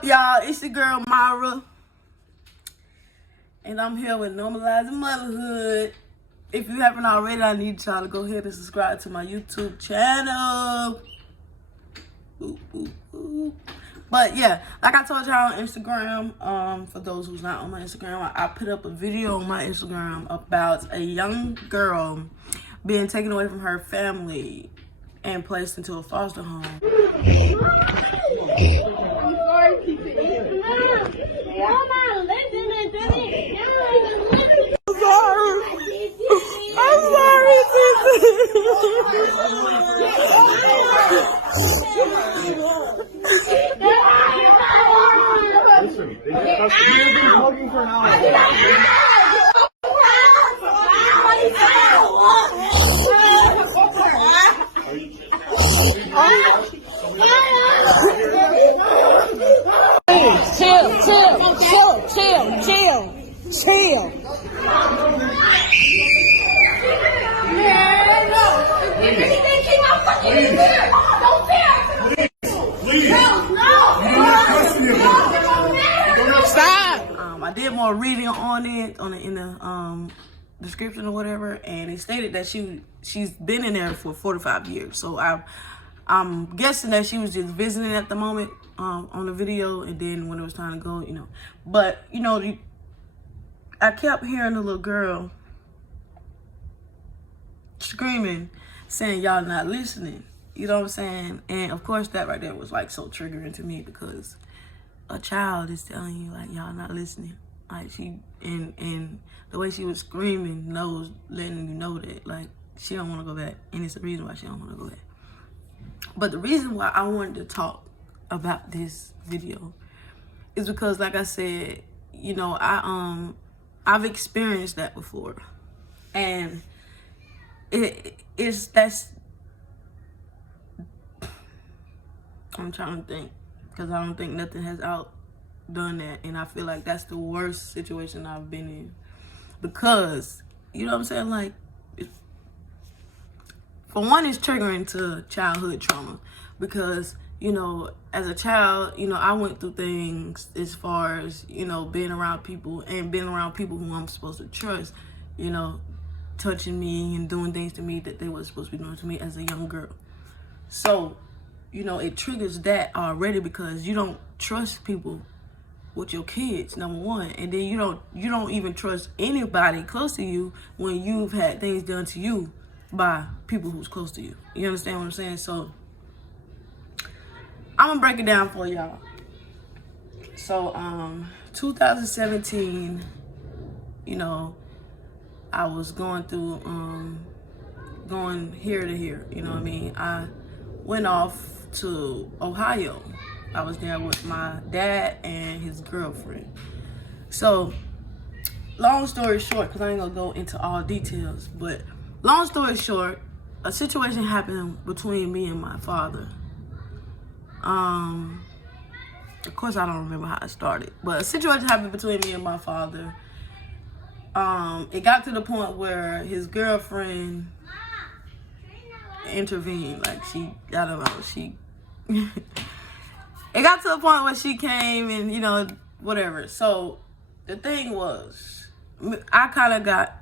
up, y'all? It's your girl Myra, and I'm here with Normalizing Motherhood. If you haven't already, I need y'all to go ahead and subscribe to my YouTube channel. But yeah, like I told y'all on Instagram, for those who's not on my Instagram, I put up a video on my Instagram about a young girl being taken away from her family and placed into a foster home. Chill. Stop. I did more reading on it in the description or whatever, and it stated that she's been in there for 45 years. So I'm guessing that she was just visiting at the moment on the video, and then when it was time to go, But I kept hearing the little girl screaming, saying, "Y'all not listening." You know what I'm saying? And of course, that right there was like so triggering to me, because a child is telling you like, y'all not listening. Like and the way she was screaming, letting you know that like she don't want to go back, and it's the reason why she don't want to go back. But the reason why I wanted to talk about this video is because, like I said, I've experienced that before, and I'm trying to think, because I don't think nothing has outdone that, and I feel like that's the worst situation I've been in, because you know what I'm saying, like, for one, it's triggering to childhood trauma, because as a child, I went through things as far as being around people who I'm supposed to trust, touching me and doing things to me that they were supposed to be doing to me as a young girl. So it triggers that already, because you don't trust people with your kids, number one, and then you don't even trust anybody close to you when you've had things done to you by people who's close to you. You understand what I'm saying? So I'm gonna break it down for y'all. So 2017, I was going through going here to here, I went off to Ohio. I was there with my dad and his girlfriend. So long story short, because I ain't gonna go into all details, but long story short, a situation happened between me and my father. Of course I don't remember how it started, but a situation happened between me and my father. It got to the point where his girlfriend intervened. Like it got to a point where she came and, whatever. So the thing was, I kind of got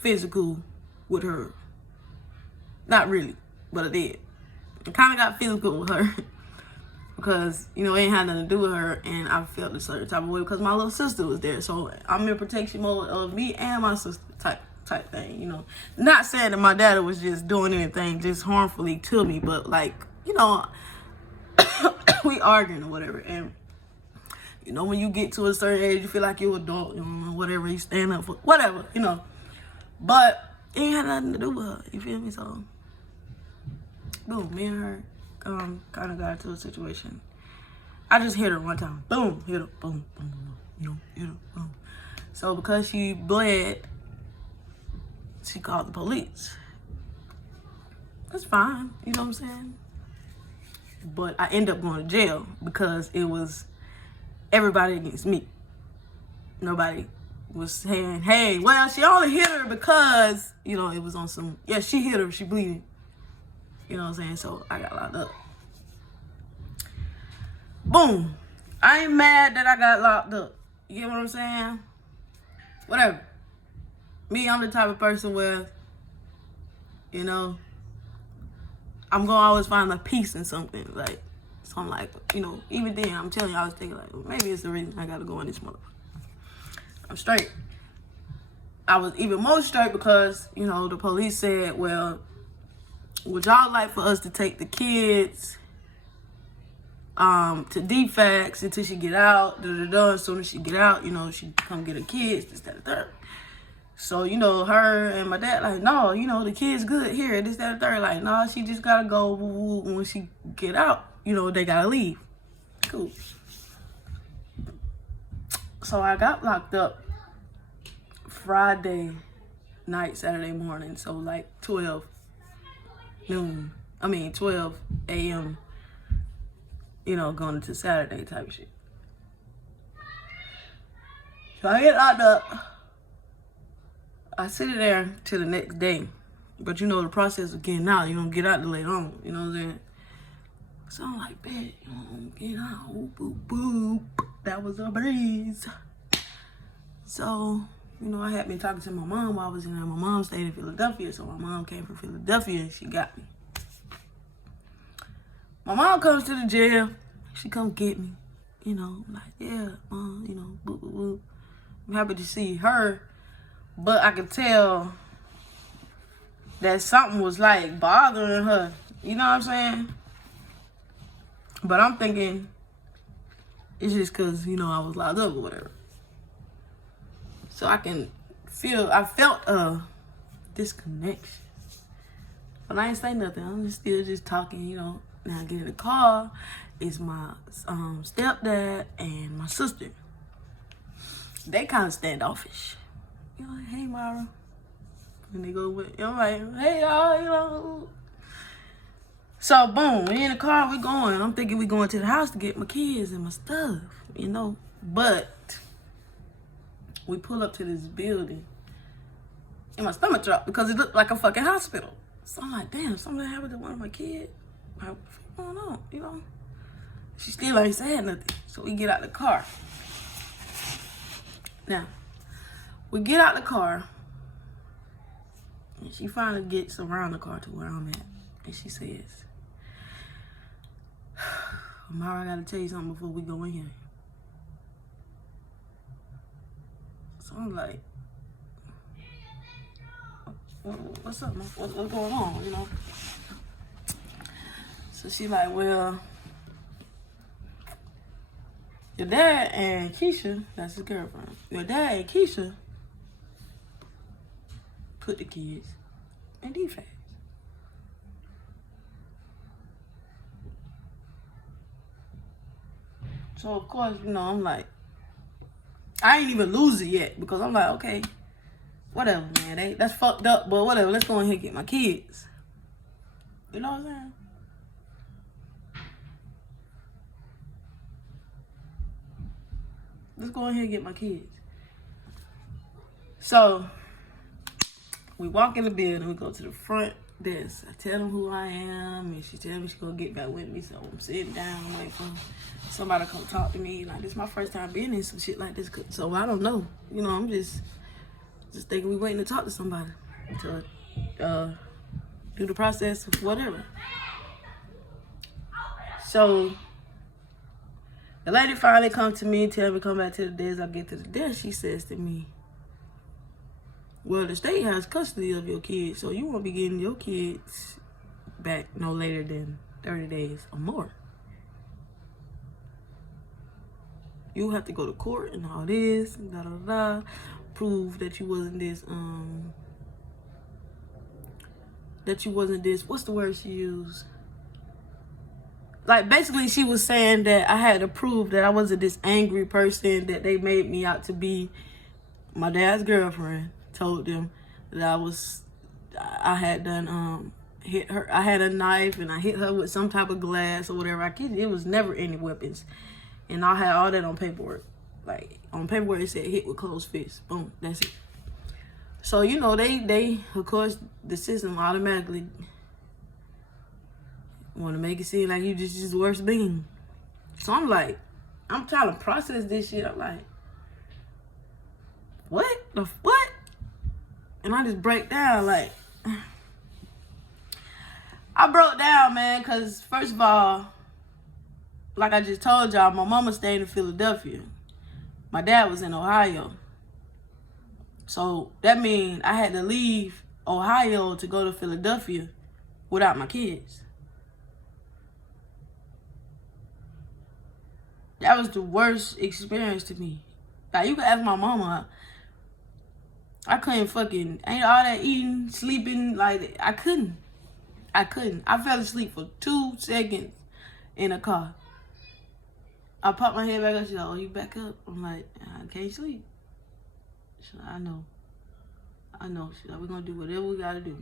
physical with her. Not really, but I did. I kind of got physical with her because, it ain't had nothing to do with her, and I felt a certain type of way because my little sister was there. So I'm in protection mode of me and my sister type thing, Not saying that my dad was just doing anything just harmfully to me, but like, we arguing or whatever. And, when you get to a certain age, you feel like you're an adult, whatever, you stand up for, whatever, But it ain't had nothing to do with her, you feel me? So, boom, me and her kind of got into a situation. I just hit her one time. Boom, hit her, boom, boom, boom, hit her, boom. So because she bled, she called the police. That's fine, you know what I'm saying? But I ended up going to jail because it was everybody against me. Nobody was saying, hey, well, she only hit her because, it was on some, yeah, she hit her, she bleeding. You know what I'm saying? So I got locked up. boom. I ain't mad that I got locked up. You get what I'm saying? Whatever. Me, I'm the type of person where, you know, I'm gonna always find a peace in something. Like, something like, you know, even then, I'm telling you, I was thinking like, well, maybe it's the reason I gotta go in this motherfucker. I'm straight. I was even more straight because, you know, the police said, well, would y'all like for us to take the kids to DFACS until she get out, As soon as she get out, you know, she come get her kids, this, that, and third. So, you know, her and my dad, like, no, you know, the kid's good here, this, that, and third. Like, no, she just gotta go, when she get out, you know, they gotta leave. Cool. So I got locked up Friday night, Saturday morning. So like 12 a.m., you know, going into Saturday type shit. So I get locked up. I sit there till the next day. But you know the process of getting out, you don't get out till later on, you know what I'm saying? So I'm like, bet, you know, get out, boop, boop. That was a breeze. So, you know, I had been talking to my mom while I was in there. My mom stayed in Philadelphia, so my mom came from Philadelphia and she got me. My mom comes to the jail. She come get me. You know, like, yeah, mom, you know, boop, boop, boop. I'm happy to see her. But I could tell that something was, like, bothering her. You know what I'm saying? But I'm thinking it's just because, you know, I was locked up or whatever. So I felt a disconnection. But I ain't say nothing. I'm still just talking, you know. Now I get in the car. It's my stepdad and my sister. They kind of standoffish. You know, like, hey, Myra. And they go with, I'm like, hey, y'all, you know. So, boom, we in the car, we going. I'm thinking we going to the house to get my kids and my stuff, you know. But we pull up to this building and my stomach dropped because it looked like a fucking hospital. So I'm like, damn, something happened to one of my kids. Like, what's going on, you know? She still ain't saying nothing. So we get out the car. Now, we get out the car and she finally gets around the car to where I'm at. And she says, Myra, I gotta tell you something before we go in here. So I'm like, what's up, man? What's going on, you know? So she like, well, your dad and Keisha, that's his girlfriend, your dad and Keisha put the kids in DFACS. So, of course, you know, I'm like, I ain't even lose it yet because I'm like, okay, whatever, man. That's fucked up, but whatever. Let's go ahead and get my kids. You know what I'm saying? Let's go ahead and get my kids. So, we walk in the building. We go to the front desk. I tell them who I am, and she tell me she gonna get back with me. So I'm sitting down, waiting for somebody to come talk to me. Like, this is my first time being in some shit like this. So I don't know. You know, I'm just thinking we waiting to talk to somebody to do the process of whatever. So the lady finally come to me, tell me come back to the desk. I get to the desk. She says to me, well, the state has custody of your kids, so you won't be getting your kids back no later than 30 days or more. You have to go to court and all this, and prove that you wasn't this, what's the word she used? Like, basically, she was saying that I had to prove that I wasn't this angry person that they made me out to be. My dad's girlfriend told them that I had done hit her. I had a knife and I hit her with some type of glass or whatever. It was never any weapons, and I had all that on paperwork. Like, on paperwork it said hit with closed fists. Boom, that's it. So, you know, they of course the system automatically want to make it seem like you just worse being. So I'm like, I'm trying to process this shit. I'm like, what? What? And I just break down, like, I broke down, man, because first of all, like I just told y'all, my mama stayed in Philadelphia. My dad was in Ohio. So that means I had to leave Ohio to go to Philadelphia without my kids. That was the worst experience to me. Like, you can ask my mama. I couldn't fucking, ain't all that eating, sleeping, like, I couldn't. I fell asleep for 2 seconds in a car. I popped my head back up. She's like, oh, you back up? I'm like, I can't sleep. She's like, I know. She's like, we're going to do whatever we got to do.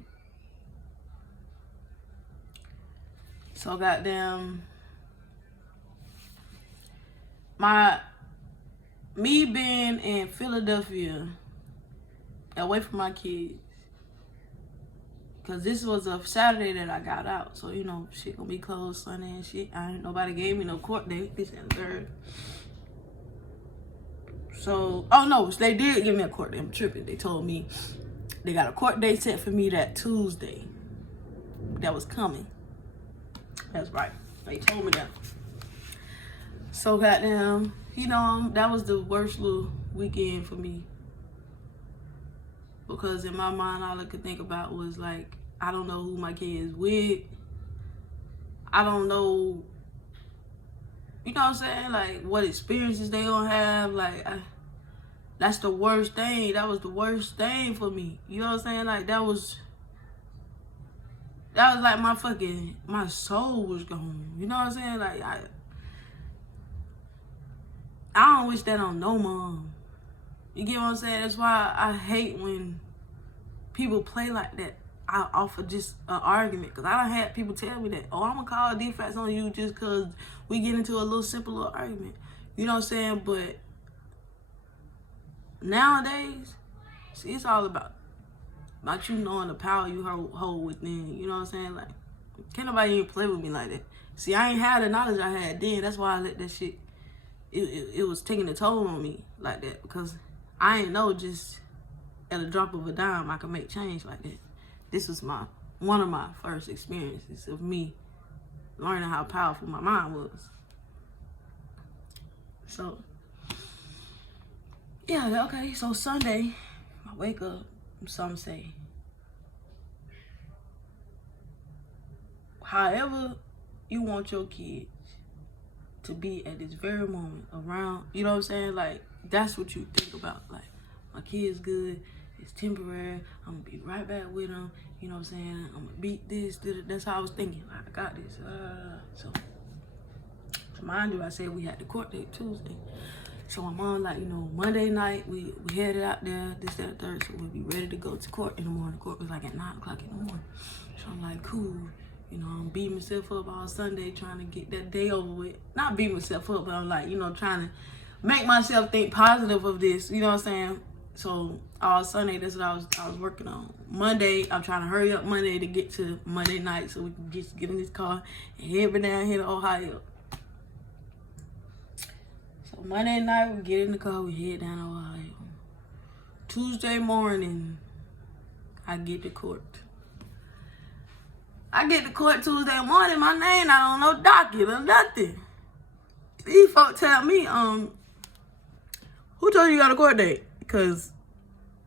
So, goddamn, me being in Philadelphia, away from my kids, because this was a Saturday that I got out. So, you know, shit gonna be closed Sunday and shit. Nobody gave me no court date, this and third. So, oh no, they did give me a court date. I'm tripping. They told me they got a court date set for me that Tuesday. That was coming. That's right. They told me that. So, goddamn, you know, that was the worst little weekend for me. Because in my mind, all I could think about was, like, I don't know who my kids with. I don't know, you know what I'm saying? Like, what experiences they gonna have. Like, that's the worst thing. That was the worst thing for me. You know what I'm saying? Like, that was like my soul was gone. You know what I'm saying? Like, I don't wish that on no mom. You get what I'm saying? That's why I hate when people play like that off of just an argument. Because I done had people tell me that, oh, I'm going to call DFACS on you just because we get into a little simple little argument. You know what I'm saying? But nowadays, see, it's all about you knowing the power you hold within. You know what I'm saying? Like, can't nobody even play with me like that. See, I ain't had the knowledge I had then. That's why I let that shit, it was taking a toll on me like that. Because I ain't know just at a drop of a dime I could make change like that. This was one of my first experiences of me learning how powerful my mind was. So, yeah, okay. So Sunday, I wake up, some say, however you want your kids to be at this very moment around, you know what I'm saying? Like, that's what you think about. Like, my kid's good. It's temporary. I'm going to be right back with them. You know what I'm saying? I'm going to beat this. That's how I was thinking. I got this. So, mind you, I said we had the court date Tuesday. So my mom, like, you know, Monday night, we headed out there, this, that, third. So we'll be ready to go to court in the morning. Court was like at 9 o'clock in the morning. So I'm like, cool. You know, I'm beating myself up all Sunday trying to get that day over with. Not beating myself up, but I'm like, you know, trying to make myself think positive of this. You know what I'm saying? So all Sunday, that's what I was working on. Monday, I'm trying to hurry up Monday to get to Monday night so we can just get in this car and head down here to Ohio. So Monday night, we get in the car, we head down to Ohio. Tuesday morning, I get to court. I get to court Tuesday morning, my name not on no docket or nothing. These folks tell me, who told you got a court date? Because,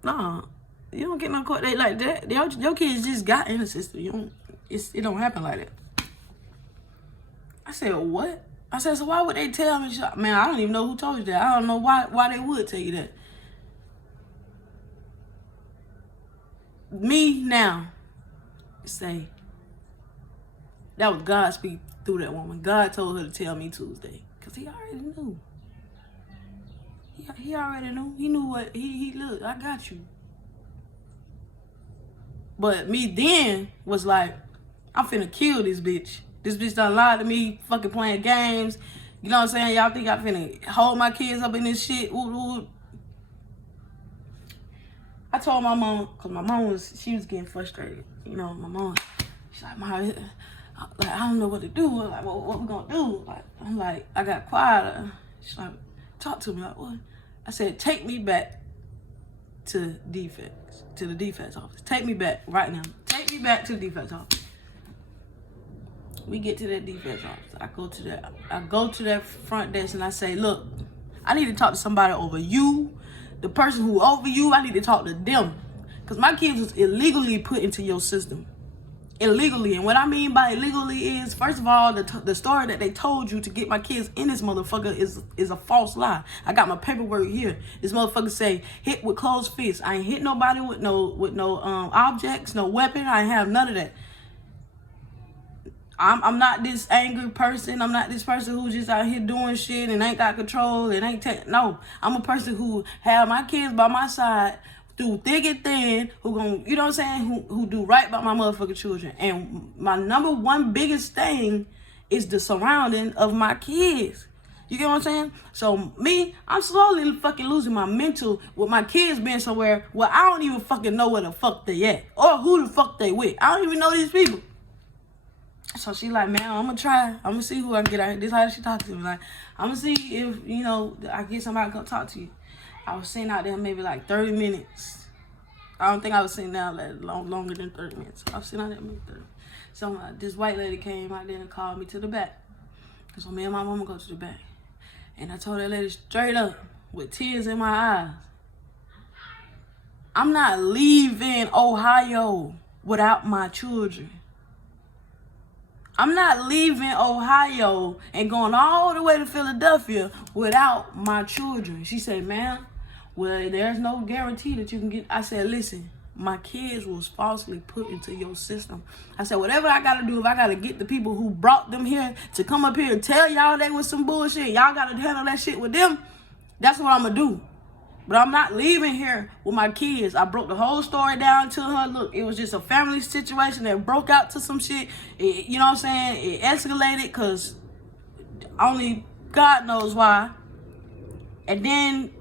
nah, you don't get no court date like that. Your kids just got in the system. It don't happen like that. I said, what? I said, so why would they tell me? Man, I don't even know who told you that. I don't know why they would tell you that. Me now say, that was God speak through that woman. God told her to tell me Tuesday. Because he already knew. He already knew. He knew what, he looked, I got you. But me then was like, I'm finna kill this bitch. This bitch done lied to me, fucking playing games. You know what I'm saying? Y'all think I finna hold my kids up in this shit? Ooh. I told my mom, because my mom she was getting frustrated. You know, my mom, she's like, Like, I don't know what to do. I'm like, well, what we gonna do? Like, I'm like, I got quiet. She's like, talk to me. Like, what? I said, take me back to DFACS, to the DFACS office. Take me back right now. Take me back to the DFACS office. We get to that DFACS office. I go to that front desk and I say, look, I need to talk to somebody over you. The person who over you, I need to talk to them. Because my kids was illegally put into your system. Illegally. And what I mean by illegally is, first of all, the story that they told you to get my kids in this motherfucker is a false lie. I got my paperwork here. This motherfucker say hit with closed fists. I ain't hit nobody with no objects, no weapon. I ain't have none of that. I'm not this angry person. I'm not this person who's just out here doing shit and ain't got control and ain't no. I'm a person who have my kids by my side through thick and thin, who gon', you know what I'm saying, who do right by my motherfucking children. And my number one biggest thing is the surrounding of my kids. You get what I'm saying? So me, I'm slowly fucking losing my mental with my kids being somewhere where I don't even fucking know where the fuck they at or who the fuck they with. I don't even know these people. So she like, man, I'm gonna try. I'm gonna see who I can get out. This is how she talked to me. Like, I'm gonna see if, you know, I get somebody to come talk to you. I was sitting out there maybe like 30 minutes. I don't think I was sitting down like longer than 30 minutes. I was sitting out there maybe 30 minutes. So this white lady came out there and called me to the back. So me and my mama go to the back. And I told that lady straight up, with tears in my eyes, I'm not leaving Ohio without my children. I'm not leaving Ohio and going all the way to Philadelphia without my children. She said, ma'am, well, there's no guarantee that you can get. I said, listen, my kids was falsely put into your system. I said, whatever I got to do, if I got to get the people who brought them here to come up here and tell y'all they was some bullshit, y'all got to handle that shit with them, that's what I'm going to do. But I'm not leaving here with my kids. I broke the whole story down to her. Look, it was just a family situation that broke out to some shit. You know what I'm saying? It escalated because only God knows why. And then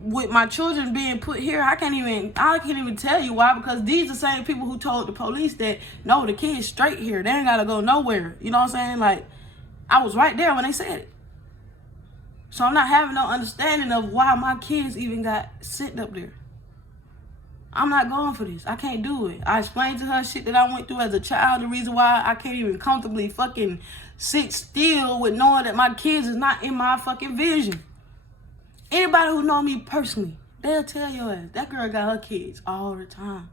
with my children being put here, I can't even tell you why, because these are the same people who told the police that, no, the kid's straight here. They ain't got to go nowhere. You know what I'm saying? Like, I was right there when they said it. So I'm not having no understanding of why my kids even got sent up there. I'm not going for this. I can't do it. I explained to her shit that I went through as a child, the reason why I can't even comfortably fucking sit still with knowing that my kids is not in my fucking vision. Anybody who know me personally, they'll tell your ass, that girl got her kids all the time.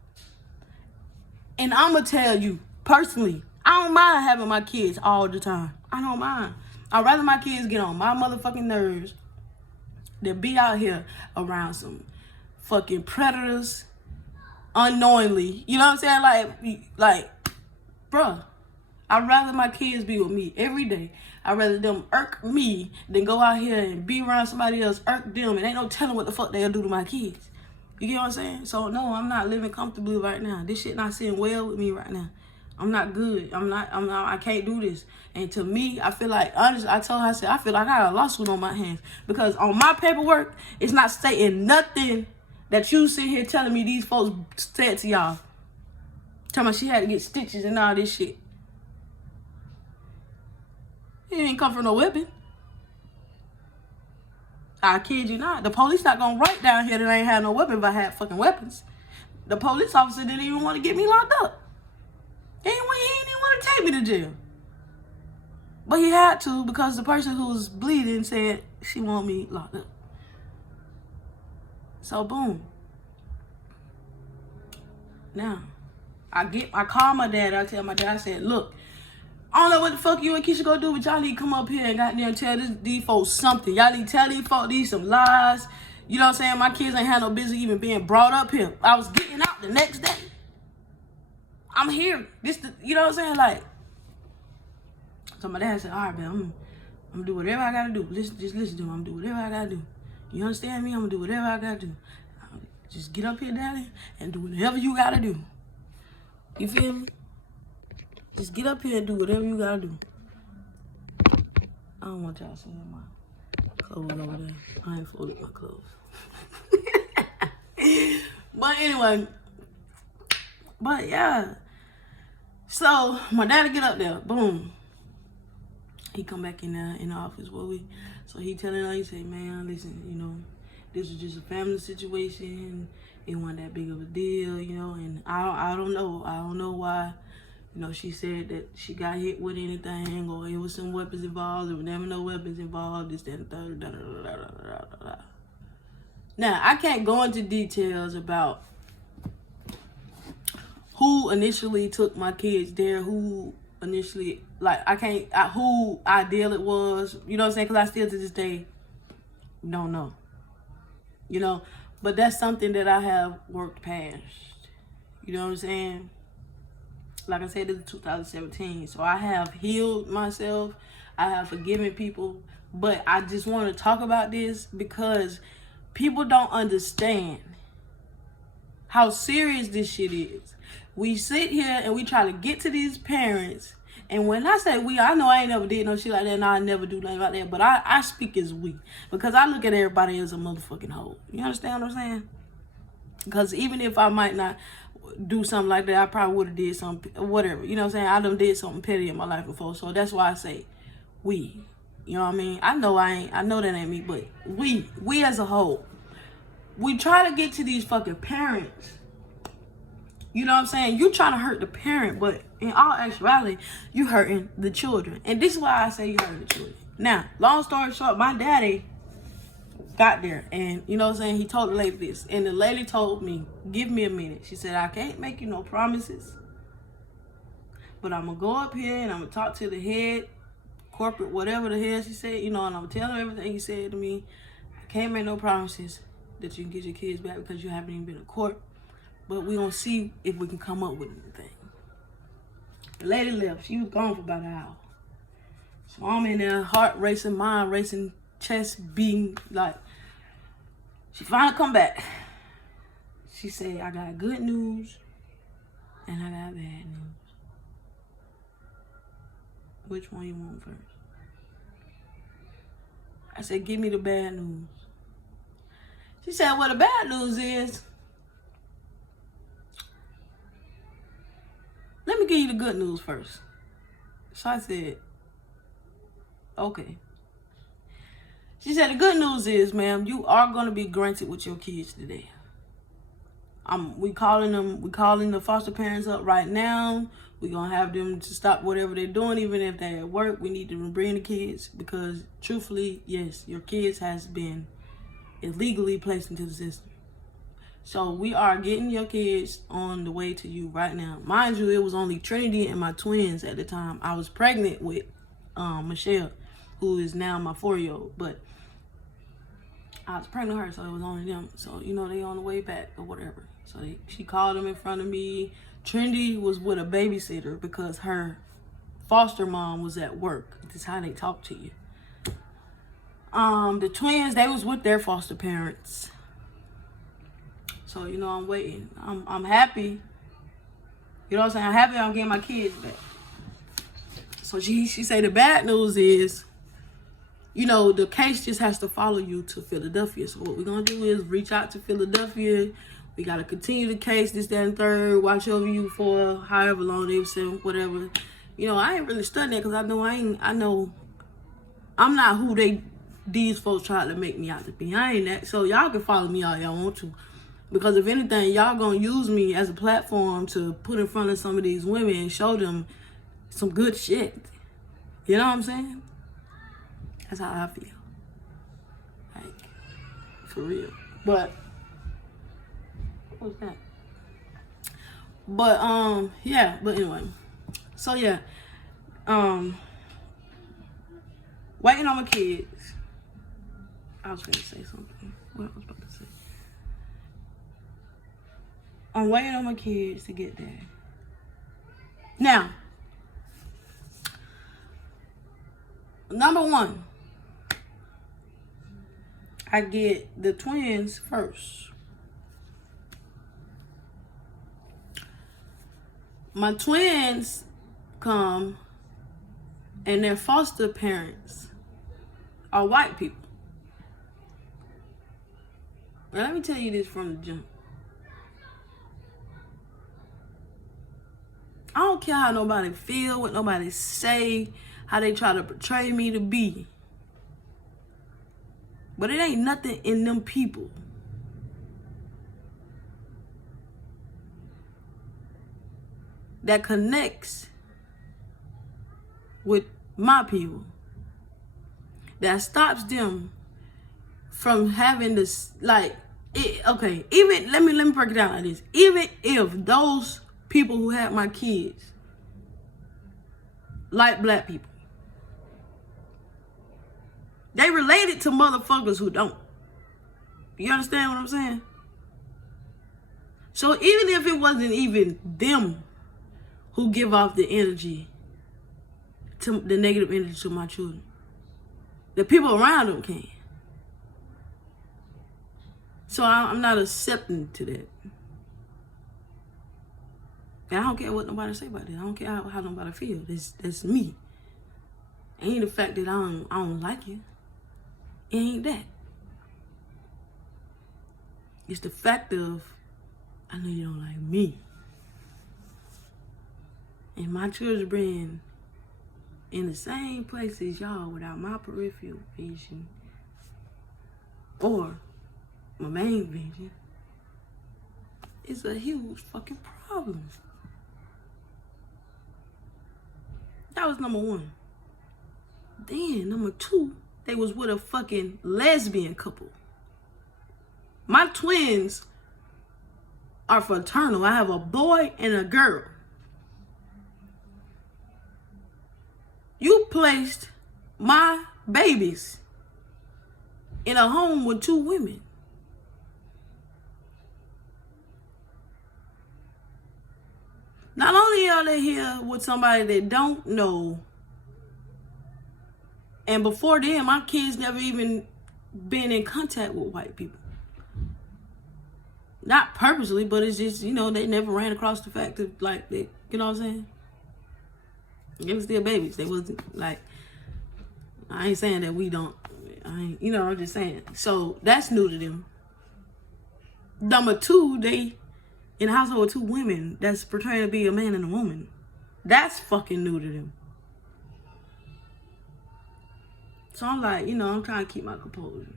And I'm going to tell you, personally, I don't mind having my kids all the time. I don't mind. I'd rather my kids get on my motherfucking nerves than be out here around some fucking predators unknowingly. You know what I'm saying? Like, bruh, I'd rather my kids be with me every day. I'd rather them irk me than go out here and be around somebody else, irk them, and ain't no telling what the fuck they'll do to my kids. You get what I'm saying? So, no, I'm not living comfortably right now. This shit not sitting well with me right now. I'm not good. I can't do this. And to me, I feel like, honestly, I told her, I said, I feel like I got a lawsuit on my hands. Because on my paperwork, it's not stating nothing that you sit here telling me these folks said to y'all. Telling me she had to get stitches and all this shit. It ain't come from no weapon. I kid you not. The police not gonna write down here that I ain't had no weapon if I had fucking weapons. The police officer didn't even want to get me locked up. He didn't even want to take me to jail. But he had to, because the person who was bleeding said she want me locked up. So boom. Now, I call my dad. I tell my dad, I said, look, I don't know what the fuck you and Keisha gonna do, but y'all need to come up here and goddamn tell these folks something. Y'all need to tell these folks these some lies. You know what I'm saying? My kids ain't had no business even being brought up here. I was getting out the next day. I'm here. You know what I'm saying? Like, so my dad said, all right, man, I'm gonna do whatever I gotta do. Just listen to him. I'm gonna do whatever I gotta do. You understand me? I'm gonna do whatever I gotta do. Just get up here, daddy, and do whatever you gotta do. You feel me? Just get up here and do whatever you gotta do. I don't want y'all seeing my clothes over there. I ain't folded my clothes. But anyway, but yeah. So my daddy get up there, boom. He come back in the office so he telling her, he say, man, listen, you know, this is just a family situation. It wasn't that big of a deal, you know, and I don't know why, you know, she said that she got hit with anything or it was some weapons involved. There were never no weapons involved, this, that, and the third, da, da, da, da, da, da, da. Now, I can't go into details about who initially took my kids there, who initially, like, who ideal it was, you know what I'm saying? Because I still to this day don't know, you know? But that's something that I have worked past, you know what I'm saying? Like I said, this is 2017, so I have healed myself, I have forgiven people, but I just want to talk about this because people don't understand how serious this shit is. We sit here and we try to get to these parents. And when I say we, I know I ain't never did no shit like that, and I never do nothing like that. But I speak as we. Because I look at everybody as a motherfucking hoe. You understand what I'm saying? Because even if I might not do something like that, I probably would have did something, whatever. You know what I'm saying? I done did something petty in my life before. So that's why I say we. You know what I mean? I know that ain't me, but we as a whole. We try to get to these fucking parents. You know what I'm saying? You trying to hurt the parent, but in all actuality, you hurting the children. And this is why I say you hurting the children. Now, long story short, my daddy got there. And you know what I'm saying? He told the lady this. And the lady told me, give me a minute. She said, I can't make you no promises. But I'm going to go up here and I'm going to talk to the head, corporate, whatever the hell she said. You know, and I'm going to tell him everything he said to me. I can't make no promises that you can get your kids back because you haven't even been to court. But we gonna see if we can come up with anything. The lady left. She was gone for about an hour. So I'm in there, heart racing, mind racing, chest beating. Like, she finally come back. She said, I got good news and I got bad news. Which one you want first? I said, give me the bad news. She said, well, the bad news is, let me give you the good news first. So I said, okay. She said, the good news is, ma'am, you are going to be granted with your kids today. We calling the foster parents up right now. We're going to have them to stop whatever they're doing, even if they're at work. We need to bring the kids because, truthfully, yes, your kids has been illegally placed into the system. So we are getting your kids on the way to you right now. Mind you, it was only Trinity and my twins at the time. I was pregnant with Michelle, who is now my 4-year-old. But I was pregnant with her, so it was only them. So, you know, they on the way back or whatever. So she called them in front of me. Trinity was with a babysitter because her foster mom was at work. This is how they talk to you. The twins, they was with their foster parents. So, you know, I'm waiting. I'm happy. You know what I'm saying? I'm happy I'm getting my kids back. So she said the bad news is, you know, the case just has to follow you to Philadelphia. So what we're going to do is reach out to Philadelphia. We got to continue the case, this, that, and third. Watch over you for however long they were saying, whatever. You know, I ain't really studying that because I know I'm not who these folks tried to make me out to be. I ain't that. So y'all can follow me all y'all want to. Because if anything, y'all gonna use me as a platform to put in front of some of these women and show them some good shit. You know what I'm saying? That's how I feel. Like, for real. But, what's that? But, yeah, but anyway. So, yeah. Waiting on my kids. I was gonna say something. What I was about to say. I'm waiting on my kids to get there. Now, number one, I get the twins first. My twins come and their foster parents are white people. Now, let me tell you this from the jump. I don't care how nobody feel, what nobody say, how they try to portray me to be. But it ain't nothing in them people that connects with my people, that stops them from having this, like, okay, even, let me break it down like this. Even if those people who had my kids like black people, they related to motherfuckers who don't. You understand what I'm saying? So even if it wasn't even them who give off the energy, to the negative energy to my children, the people around them can. So I'm not accepting to that. And I don't care what nobody say about that. I don't care how nobody feel. That's me. It ain't the fact that I don't like you. It ain't that. It's the fact of, I know you don't like me. And my children been in the same place as y'all without my peripheral vision or my main vision. It's a huge fucking problem. That was number one. Then number two, they was with a fucking lesbian couple. My twins are fraternal. I have a boy and a girl. You placed my babies in a home with two women. Not only are they here with somebody that don't know, and before then, my kids never even been in contact with white people. Not purposely, but it's just, you know, they never ran across the fact of, like, they, you know what I'm saying? They were still babies. They wasn't, like, I ain't saying that we don't, you know, I'm just saying. So that's new to them. Number two, they in a household with two women that's portraying to be a man and a woman. That's fucking new to them. So I'm like, you know, I'm trying to keep my composure.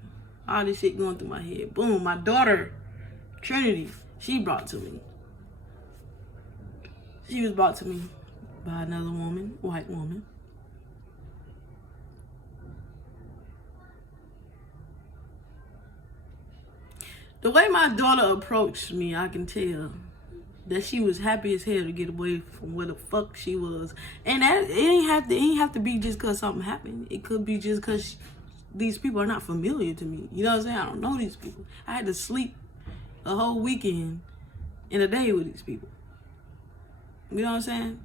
All this shit going through my head. Boom, my daughter, Trinity, she brought to me. She was brought to me by another woman, white woman. The way my daughter approached me, I can tell that she was happy as hell to get away from where the fuck she was. And that it ain't have to be just cause something happened. It could be just cause these people are not familiar to me. You know what I'm saying? I don't know these people. I had to sleep a whole weekend in a day with these people. You know what I'm saying?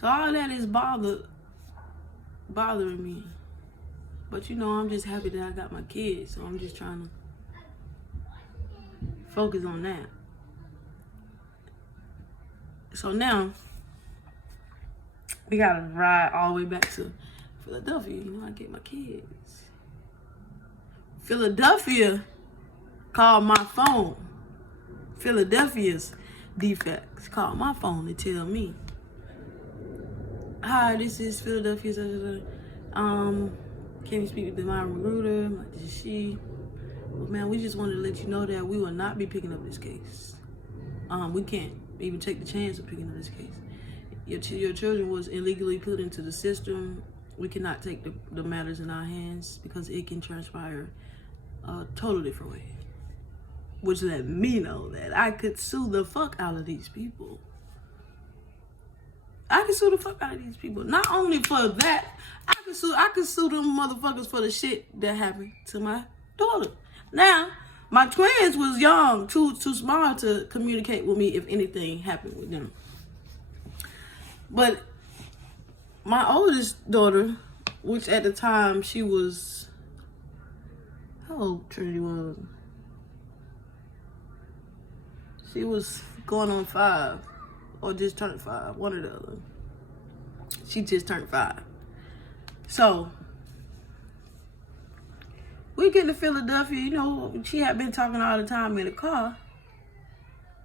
So all that is bothering me. But you know, I'm just happy that I got my kids, so I'm just trying to focus on that. So now, we gotta ride all the way back to Philadelphia. You know, I get my kids. Philadelphia called my phone. Philadelphia's DFACS called my phone to tell me, hi, this is Philadelphia. Can you speak with the Myra recruiter? I'm like, this is she. Well, man, we just wanted to let you know that we will not be picking up this case. We can't even take the chance of picking up this case. Your children was illegally put into the system. We cannot take the matters in our hands because it can transpire a totally different way. Which let me know that I could sue the fuck out of these people. I can sue the fuck out of these people. Not only for that, I can sue them motherfuckers for the shit that happened to my daughter. Now, my twins was young, too small to communicate with me if anything happened with them. But my oldest daughter, which at the time she was, how old Trinity was? She was going on 5. Or just turned 5, one or the other. She just turned 5. So, we get to Philadelphia, you know, she had been talking all the time in the car.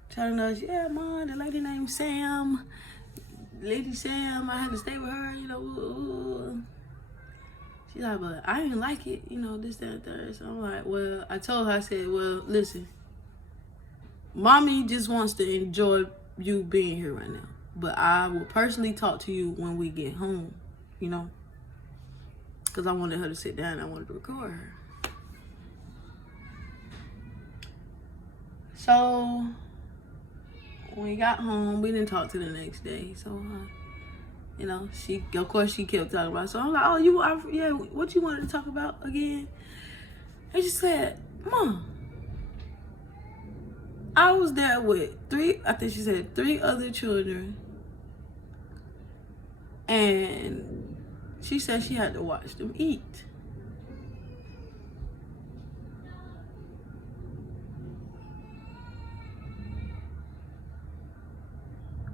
telling us, yeah, Mom, the lady named Sam, Lady Sam, I had to stay with her, you know. Ooh. She's like, but I didn't like it, you know, this, that, and third. So I'm like, well, I told her, I said, well, listen, Mommy just wants to enjoy you being here right now. But I will personally talk to you when we get home, you know. Because I wanted her to sit down and I wanted to record her. So when we got home, we didn't talk to the next day. So, you know, she kept talking about it. So I'm like, oh, yeah, what you wanted to talk about again? And she said, Mom, I was there with three other children. And she said she had to watch them eat.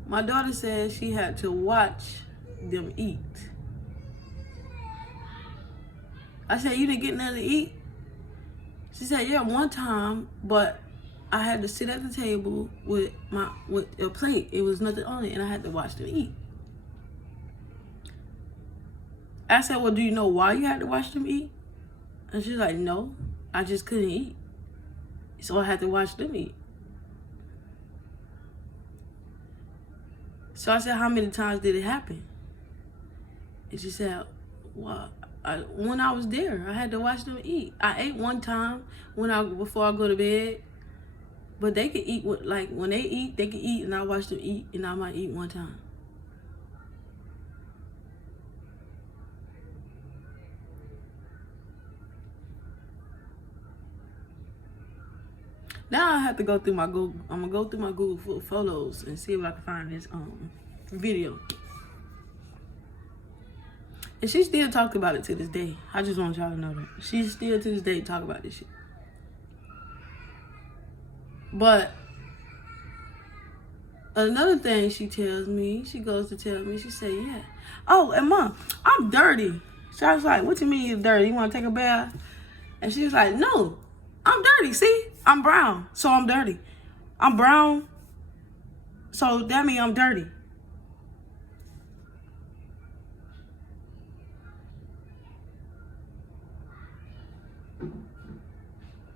My daughter said she had to watch them eat. I said, you didn't get nothing to eat? She said, yeah, one time, but I had to sit at the table with a plate. It was nothing on it, and I had to watch them eat. I said, well, do you know why you had to watch them eat? And she's like, no, I just couldn't eat. So I had to watch them eat. So I said, how many times did it happen? And she said, well, when I was there, I had to watch them eat. I ate one time before I go to bed, but they could eat, when they eat, they could eat, and I watch them eat, and I might eat one time. Now I have to go through my Google. I'm gonna go through my Google Photos and see if I can find this video. And she still talks about it to this day. I just want y'all to know that she still to this day talk about this shit. But another thing she tells me, she goes to tell me, she said, yeah. Oh, and Mom, I'm dirty. So I was like, what you mean you're dirty? You want to take a bath? And she was like, no, I'm dirty. See, I'm brown, so I'm dirty. I'm brown, so that means I'm dirty.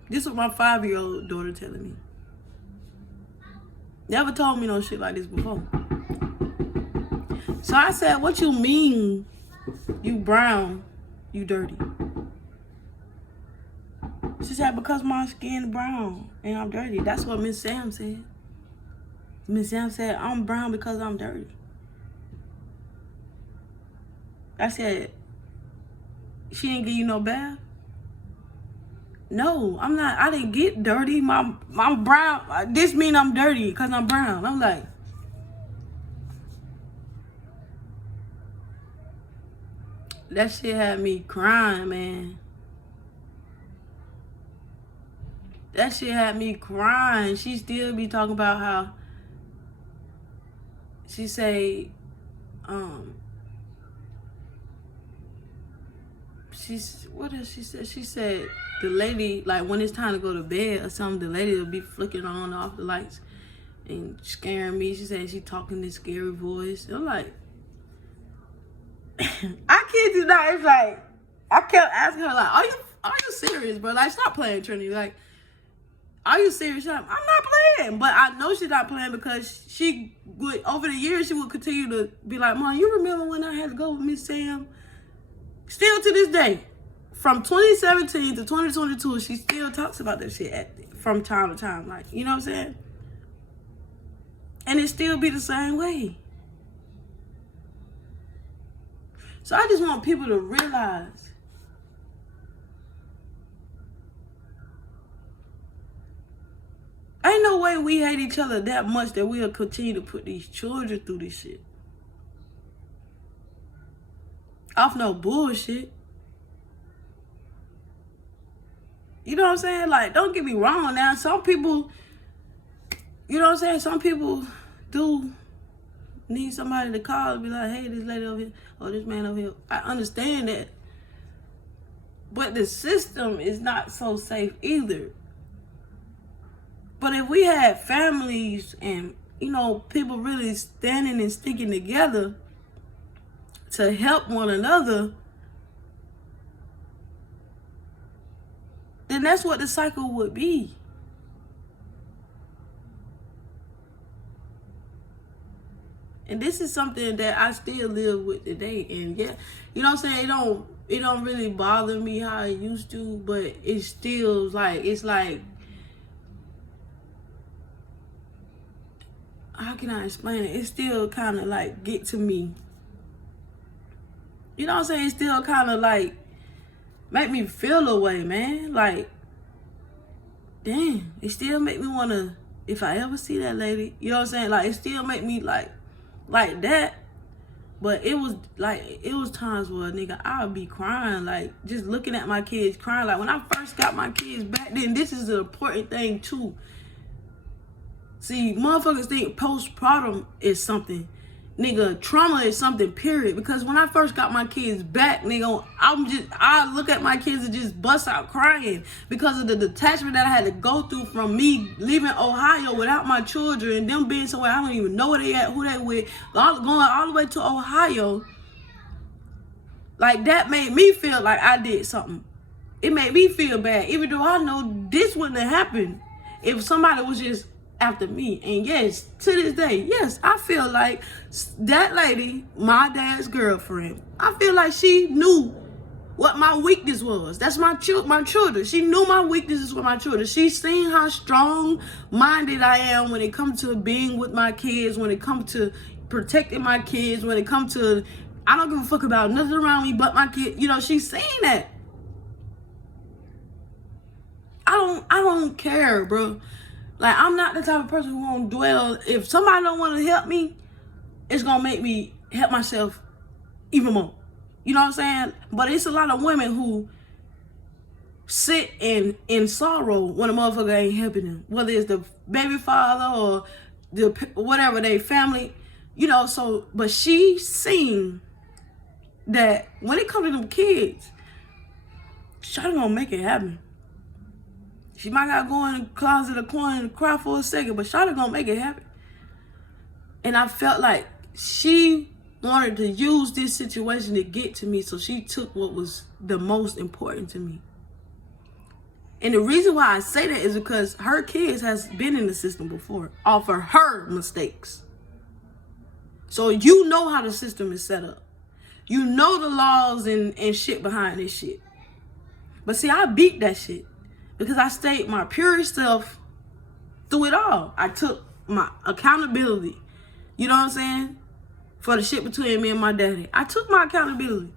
This was my 5-year-old daughter telling me. Never told me no shit like this before. So I said, what you mean you brown, you dirty? She said, because my skin brown and I'm dirty. That's what Miss Sam said. Miss Sam said, I'm brown because I'm dirty. I said, she didn't give you no bath? No, I'm not. I didn't get dirty. I'm brown. This mean I'm dirty because I'm brown. I'm like, that shit had me crying, man. That shit had me crying. She still be talking about how she say, what did she say? She said the lady, like when it's time to go to bed or something, the lady will be flicking on and off the lights and scaring me. She said she talking this scary voice. I'm like, I kid you not. It's like, I kept asking her, like, are you serious, bro? Like, stop playing, Trinity. Like, are you serious? I'm not playing. But I know she's not playing because she would, over the years, she would continue to be like, Mom, you remember when I had to go with Miss Sam? Still to this day, from 2017 to 2022, she still talks about that shit from time to time. Like, you know what I'm saying? And it still be the same way. So I just want people to realize ain't no way we hate each other that much that we'll continue to put these children through this shit. Off no bullshit. You know what I'm saying? Like, don't get me wrong now. Some people, you know what I'm saying? Some people do need somebody to call and be like, hey, this lady over here, or this man over here. I understand that. But the system is not so safe either. But if we had families and, you know, people really standing and sticking together to help one another, then that's what the cycle would be. And this is something that I still live with today. And yeah, you know what I'm saying? It don't really bother me how it used to, but it's still like, it's like, how can I explain it? It still kind of like get to me. You know what I'm saying? It still kind of like make me feel away, man. Like, damn, it still make me want to, if I ever see that lady, you know what I'm saying? Like, it still make me like that. But it was times where, nigga, I would be crying, like, just looking at my kids crying. Like, when I first got my kids back then, this is an important thing, too. See, motherfuckers think postpartum is something. Nigga, trauma is something, period. Because when I first got my kids back, nigga, I look at my kids and just bust out crying because of the detachment that I had to go through from me leaving Ohio without my children and them being somewhere I don't even know where they at, who they with, going all the way to Ohio. Like, that made me feel like I did something. It made me feel bad, even though I know this wouldn't have happened if somebody was just after me. And yes, to this day, yes, I feel like that lady, my dad's girlfriend, I feel like she knew what my weakness was. That's my children. She knew my weaknesses with my children. She's seen how strong-minded I am when it comes to being with my kids, when it comes to protecting my kids, when it comes to, I don't give a fuck about nothing around me but my kid. You know, she's seen that. I don't care, bro. Like, I'm not the type of person who won't dwell. If somebody don't want to help me, it's going to make me help myself even more. You know what I'm saying? But it's a lot of women who sit in sorrow when a motherfucker ain't helping them. Whether it's the baby father or the whatever, they family. You know, so, but she seen that when it comes to them kids, she's going to make it happen. She might gotta go in the closet or corner and cry for a second, but Shawty gonna make it happen. And I felt like she wanted to use this situation to get to me, so she took what was the most important to me. And the reason why I say that is because her kids has been in the system before, off of her mistakes. So you know how the system is set up. You know the laws and shit behind this shit. But see, I beat that shit. Because I stayed my purest self through it all. I took my accountability, you know what I'm saying, for the shit between me and my daddy. I took my accountability.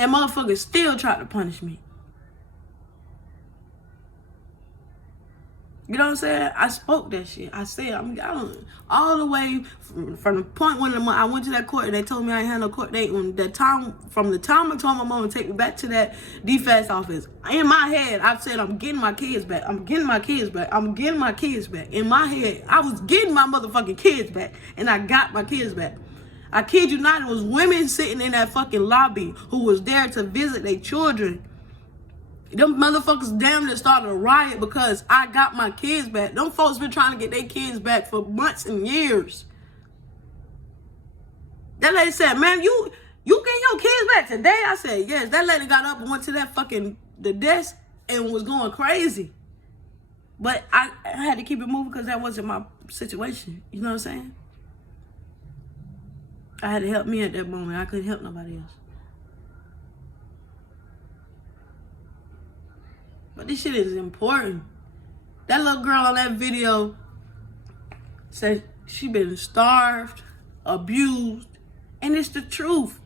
And motherfuckers still tried to punish me. You know what I'm saying? I spoke that shit. I said, all the way from the point when I went to that court and they told me I ain't had no court date. From the time I told my mom to take me back to that DFACS office, in my head, I said, I'm getting my kids back. I'm getting my kids back. I'm getting my kids back. In my head, I was getting my motherfucking kids back. And I got my kids back. I kid you not, it was women sitting in that fucking lobby who was there to visit their children. Them motherfuckers damn near started a riot because I got my kids back. Them folks been trying to get their kids back for months and years. That lady said, "Ma'am, you getting your kids back today?" I said, yes. That lady got up and went to that the desk and was going crazy. But I had to keep it moving because that wasn't my situation. You know what I'm saying? I had to help me at that moment. I couldn't help nobody else. But this shit is important. That little girl on that video said she been starved, abused, and it's the truth.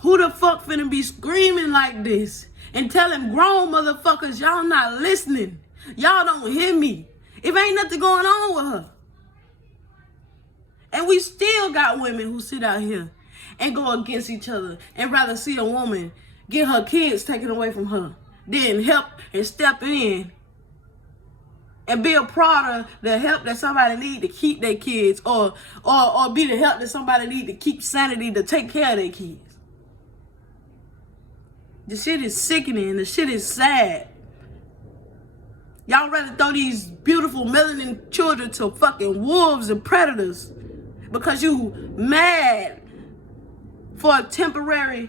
Who the fuck finna be screaming like this and telling grown motherfuckers y'all not listening? Y'all don't hear me. If ain't nothing going on with her. And we still got women who sit out here and go against each other and rather see a woman get her kids taken away from her then help and step in and be a part of the help that somebody need to keep their kids or be the help that somebody need to keep sanity to take care of their kids. The shit is sickening. The shit is sad. Y'all rather throw these beautiful melanin children to fucking wolves and predators because you mad for a temporary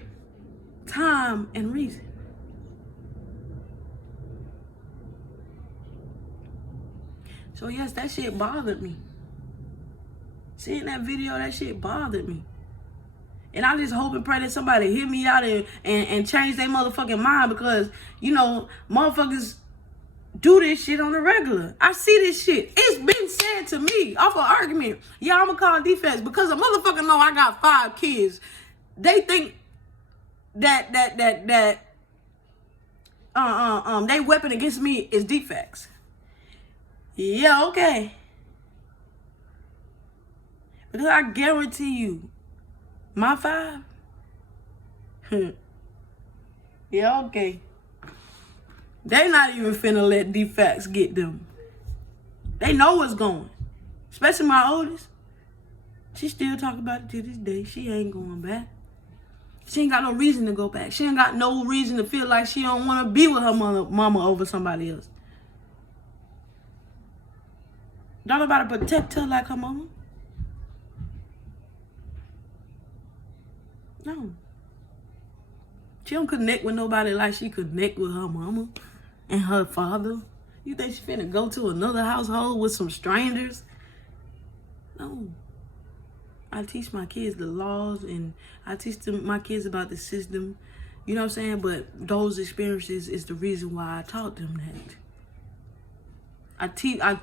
time and reason. So yes, that shit bothered me. Seeing that video, that shit bothered me. And I just hope and pray that somebody hear me out and change their motherfucking mind, because, you know, motherfuckers do this shit on the regular. I see this shit. It's been said to me off an argument. Yeah, I'm gonna call DFACS because a motherfucker know I got 5 kids. They think that they weapon against me is DFACS. Yeah, okay. Because I guarantee you, my 5. Yeah, okay. They not even finna let DFACS get them. They know what's going. Especially my oldest. She still talk about it to this day. She ain't going back. She ain't got no reason to go back. She ain't got no reason to feel like she don't want to be with her mama over somebody else. Don't nobody protect her like her mama. No. She don't connect with nobody like she connect with her mama and her father. You think she finna go to another household with some strangers? No. I teach my kids the laws, and I teach my kids about the system. You know what I'm saying? But those experiences is the reason why I taught them that. I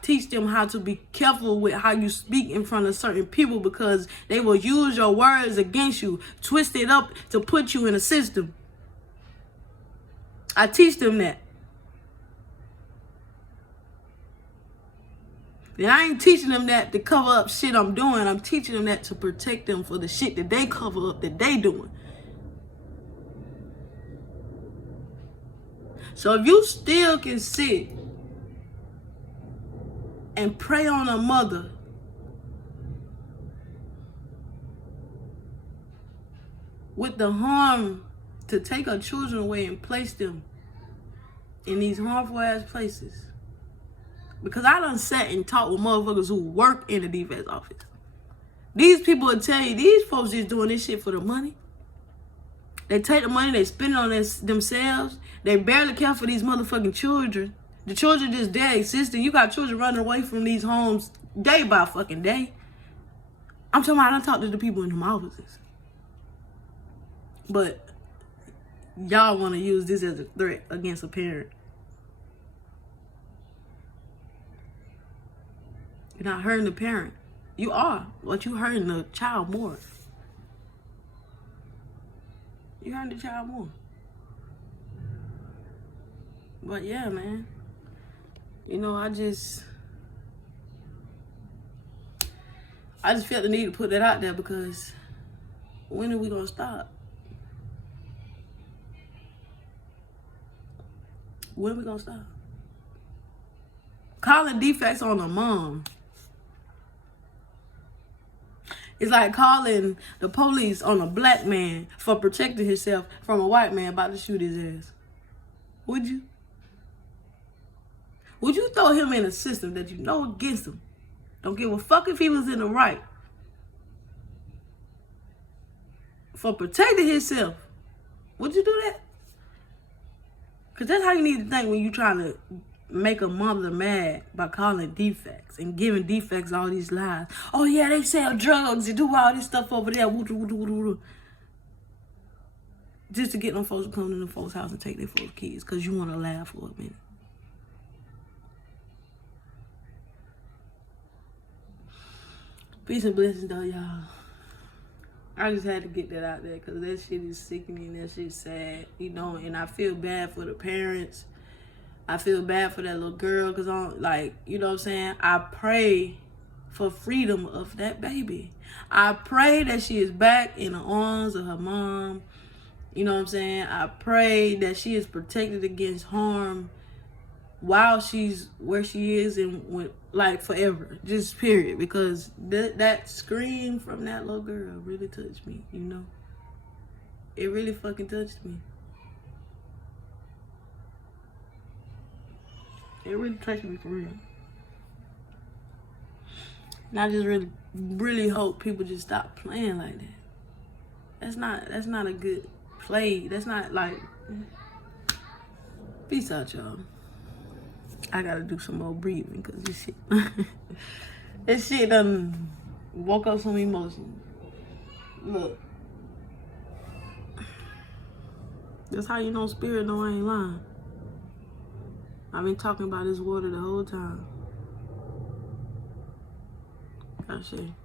teach them how to be careful with how you speak in front of certain people, because they will use your words against you, twist it up to put you in a system. I teach them that. And I ain't teaching them that to cover up shit I'm doing. I'm teaching them that to protect them for the shit that they cover up that they doing. So if you still can sit and prey on a mother with the harm to take her children away and place them in these harmful ass places. Because I done sat and talked with motherfuckers who work in the DFACS office. These people will tell you, these folks just doing this shit for the money. They take the money, they spend it on themselves. They barely care for these motherfucking children. The children just there existing. You got children running away from these homes day by fucking day. I'm talking about, I done talked to the people in them offices. But y'all want to use this as a threat against a parent. You're not hurting the parent. You are, but you hurting the child more. You hurting the child more. But yeah, man. You know, I just felt the need to put that out there, because when are we gonna stop? When are we gonna stop? Calling DFACS on a mom. It's like calling the police on a black man for protecting himself from a white man about to shoot his ass. Would you? Would you throw him in a system that you know against him? Don't give a fuck if he was in the right. For protecting himself. Would you do that? Because that's how you need to think when you're trying to make a mother mad by calling DFACS and giving DFACS all these lies. Oh yeah, they sell drugs and do all this stuff over there. Just to get them folks to come to the folks' house and take their folks' kids because you want to laugh for a minute. Peace and blessings though, y'all. I just had to get that out there because that shit is sickening. That shit's sad, you know, and I feel bad for the parents. I feel bad for that little girl because I'm like, you know what I'm saying? I pray for freedom of that baby. I pray that she is back in the arms of her mom. You know what I'm saying? I pray that she is protected against harm while she's where she is and like forever, just period. Because that scream from that little girl really touched me, you know? It really fucking touched me. It really touched me for real. And I just really hope people just stop playing like that. That's not a good play. That's not like. Peace out, y'all. I gotta do some more breathing because this shit, this shit done woke up some emotions. Look, that's how you know spirit know I ain't lying. I've been talking about this water the whole time. Gotta say.